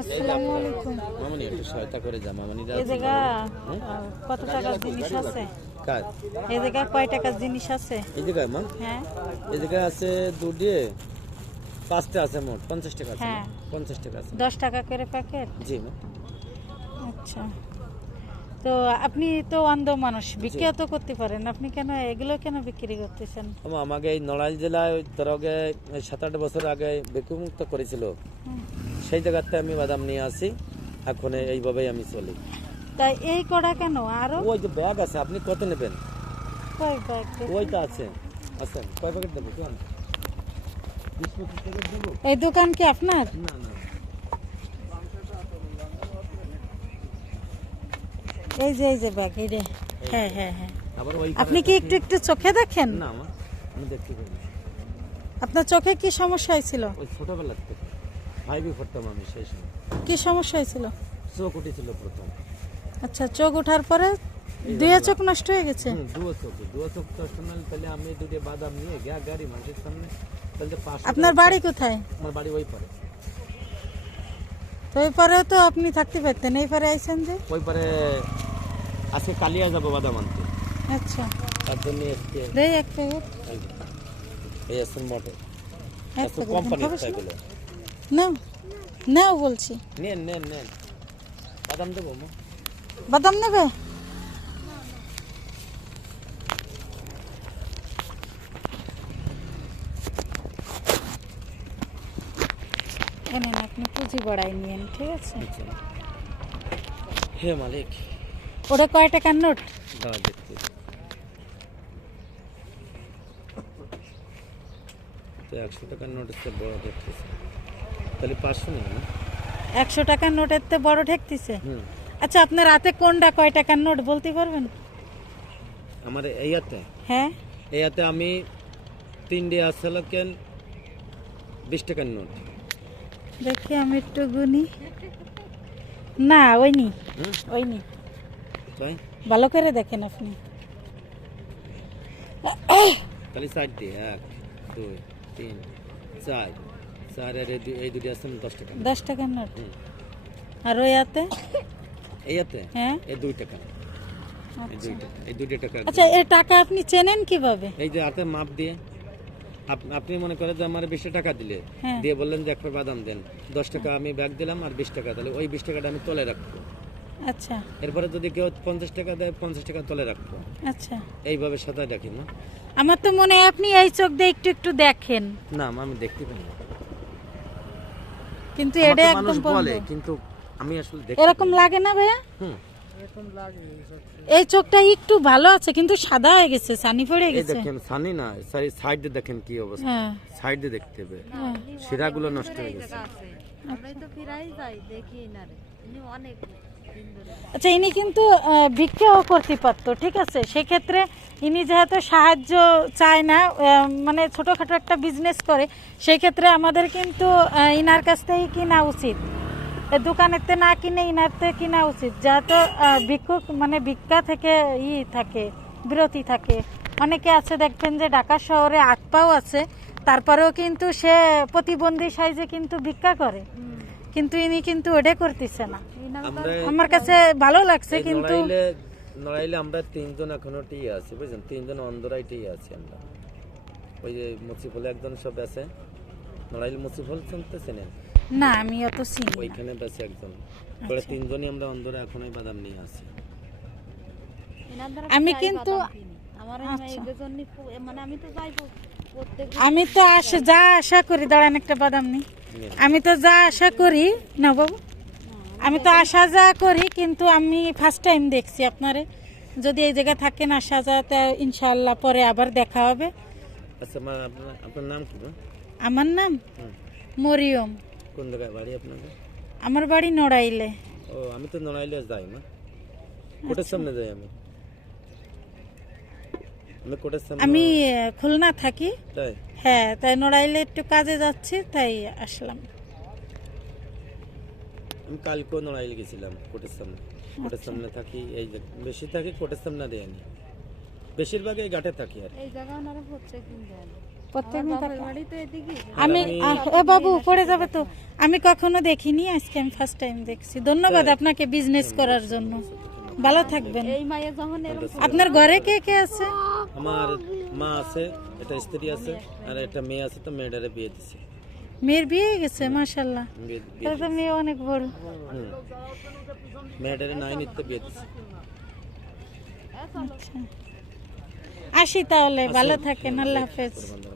আসসালামু আলাইকুম। মামনি একটু সহায়তা করে যা মামনি এই জায়গা কত টাকার জিনিস আছে? কাজ এই জায়গা কয় টাকার জিনিস আছে? এই জায়গায় মা হ্যাঁ এই জায়গায় আছে দু দিয়ে 5টা আছে মোট 50 টাকা আছে হ্যাঁ। 50 টাকা আছে 10 টাকা করে প্যাকেট। জি মা। আচ্ছা, তো আপনি তো অন্ধ মানুষ, বিক্রিও তো করতে পারেন, আপনি কেন এগুলো কেন বিক্রি করতেছেন? আমাকে এই নড়াইল জেলায় ধরো 7-8 বছর আগে বেকুমুক্ত করেছিল, সেই জায়গাতে আমি বাদাম নিয়ে আসি, এখন এইভাবেই আমি চলি। তাই এই কড়া কেন? আরো ওই যে ব্যাগ আছে, আপনি কত নেবেন? কয় ব্যাগ? ওইটা আছে আচ্ছা, কয় প্যাকেট দেবো? 20-25 প্যাকেট দেবো? এই দোকান কি আপনার? না না, এই যে ব্যাগ, এই রে। হ্যাঁ হ্যাঁ হ্যাঁ। আবার ওই আপনি কি একটু একটু চোখে দেখেন? না মা, আমি দেখতে পাই না। আপনার চোখে কি সমস্যা হয়েছিল? ওই ছোটবেলা থেকে 5-এ পড়তাম আমি, সেই সময় কি সমস্যা হয়েছিল? চোখ উঠেছিল প্রথম। আচ্ছা, চোখ ওঠার পরে দুই চোখ নষ্ট হয়ে গেছে? দুয়া চোখ কষ্ট নাহলে তাহলে আমি দুটো বাদাম নিয়ে গাড়ি মানুষের সামনে তাহলে 500 আপনার বাড়ি কোথায়? আমার বাড়ি ওই পারে। তো ওই পারেও তো আপনি থাকতে পারতেন, এই পারে আইছেন যে? ওই পারে আজকে কালিয়া যাবো বাদাম আনতে, আচ্ছা, তার জন্য আজকে দেই এক প্যাকেট। এই আসুন মোটর এক প্যাকেট কোম্পানি খাবেন না? এগুলো নাও নাও বলছি। নেন নেন নেন, বাদাম দেবো মা? বাদাম নেবে? এনে না, আপনি পুঁজি বাড়াই নিয়েন, ঠিক আছে? হে মালিক, ওটা কয় টাকার নোট? দাঁড়া দেখতে তো 100 টাকার নোট হচ্ছে বড় দেখতেছে, তাহলে 500 নেই না? 100 টাকার নোটের তো বড় ঠেকতেছে। হুম, আচ্ছা, আপনার হাতে কোনটা কয় টাকার নোট বলতে পারবেন? আমার এইয়াতে হ্যাঁ, এইয়াতে আমি 3 আসলে কেন 20 টাকার নোট। দেখি আমি একটু গুনি। না, ওইনি হুম, ওইনি, তাই ভালো করে দেখেন আপনি। তাহলে 4 দিয়ে 1 2 3 4 4 আর এই দুটি আছে 10 টাকা। 10 টাকার নোট। হুম, আর ওই হাতে? এইয়াতে হ্যাঁ। এই 2 টাকা, এই 2 টাকা। আচ্ছা, এই টাকা আপনি চেনেন কিভাবে? এই যে হাতে মাপ দিয়ে আপনি মনে করেন যে আমার 20 টাকা দিলে, হ্যাঁ। দিয়ে বললেন যে একটা বাদাম দেন, 10 টাকা আমি ব্যাগ দিলাম আর 20 টাকা, তাহলে ওই 20 টাকাটা আমি তলে রাখবো। আচ্ছা এরপরে যদি কেউ 50 টাকা দেয় 50 টাকা তলে রাখবো, আচ্ছা। এইভাবে সাদায় রাখি না। আমার তো মনে হয় আপনি এই চোখ দিয়ে একটু একটু দেখেন, না মা, আমি দেখতে পাই না, কিন্তু আমাকে এটা মানুষ একদম বলে, বন্ধ। কিন্তু আমি আসলে দেখতে এরকম পাই না। লাগে না ভাইয়া? হুম, এই চোখটা একটু ভালো আছে, কিন্তু সাদা হয়ে গেছে, ছানি পড়ে এই গেছে। দেখেন সানি না, সাইডে দেখেন কি অবস্থা, হ্যাঁ সাইডে দেখতে হবে, শিরাগুলো নষ্ট হয়ে গেছে। আমরাই তো ফিরাই যাই দেখি না রে, ইনি অনেক দিন ধরে। আচ্ছা, ইনি কিন্তু ভিক্ষাও করতে পারতো, ঠিক আছে? সেক্ষেত্রে ইনি যেহেতু সাহায্য চায় না, মানে ছোটোখাটো একটা বিজনেস করে, সেই ক্ষেত্রে আমাদের কিন্তু ইনার কাছ থেকেই কিনা উচিত, দোকানেতে না কিনে ইনারতে কিনা উচিত, যেহেতু ভিক্ষুক মানে ভিক্ষা থেকে থাকে, বিরতি থাকে। অনেকে আছে দেখবেন যে ঢাকা শহরে আটপাও আছে, তারপরেও কিন্তু সে প্রতিবন্ধী সাইজে কিন্তু ভিক্ষা করে, কিন্তু ইনি কিন্তু ওটা করতেছে না। আমরা আমার কাছে ভালো লাগছে, এই কিন্তু নড়াইলে আমরা 3জন এখনো টিয়ে আছি, বুঝছেন? 3জন অন্ধরাই টিয়ে আছি আমরা। ওই যে মুসিফল একজন সব আছে, নড়াইল মুসিফল শুনতেছেন? না, আমি অত চিনি না। ওইখানে বেশি একজন, পরে 3জনই আমরা অন্ধরা এখনই বাদাম নিয়ে আসি। এনার দ্বারা আমি প্রায় কিন্তু বাদাম কিনি। আমার এই আচ্ছা। মেয়েদের জন্য মানে আমি তো যাই প্রত্যেক আমি তো যা আশা করি, দাঁড়ান একটা বাদাম নি, আমি তো যা আশা করি না বাবু, আমি তো আশা যা করি, কিন্তু আমি ফার্স্ট টাইম দেখছি আপনারে। যদি এই জায়গায় থাকেন আসা যা, তা ইনশাআল্লাহ পরে আবার দেখা হবে। আচ্ছা মা, আপনার নাম কি মা? আমার নাম হুম, মরিয়ম। কোন জায়গায় বাড়ি আপনাদের? আমার বাড়ি নড়াইলে। ও, আমি তো নড়াইলে যাই মা, কোটের সামনে যাই আমি কোটের সামনে। আমি খুলনা থাকি। তাই? হ্যাঁ, তাই নড়াইলে একটু কাজে যাচ্ছি, তাই আসলাম। আমি কালকেও নড়াইলে গেছিলাম কোটের সামনে। কোটের সামনে থাকি, এই যে বেশি থাকি কোটের সামনে দেয়নি, বেশিরভাগ এই ঘাটে থাকি আর। এই জায়গা ওনারা প্রত্যেক দিন দেন। প্রত্যেকদিন বাপের থাকি। বাড়ি তো এদিকে। আমি এ বাবু পড়ে যাবে তো, আমি কখনো দেখিনি, আজকে আমি ফার্স্ট টাইম দেখছি। ধন্যবাদ আপনাকে বিজনেস করার জন্য, ভালো থাকবেন। এই মায়ে যখন এরকম আপনার ঘরে কে কে আছে? আমার মা আছে, একটা স্ত্রী আছে, আর একটা মেয়ে আছে, তো মেয়েটারে বিয়ে দিছে। মেয়ের বিয়ে হয়ে গেছে, মাশাআল্লাহ। বিয়ে তাহলে তো মেয়ে অনেক বড়। হুম। মেয়েটারে 9 বিয়ে দিছে। আচ্ছা, আসি তাহলে, ভালো থাকেন, আল্লাহ হাফেজ। বান্দা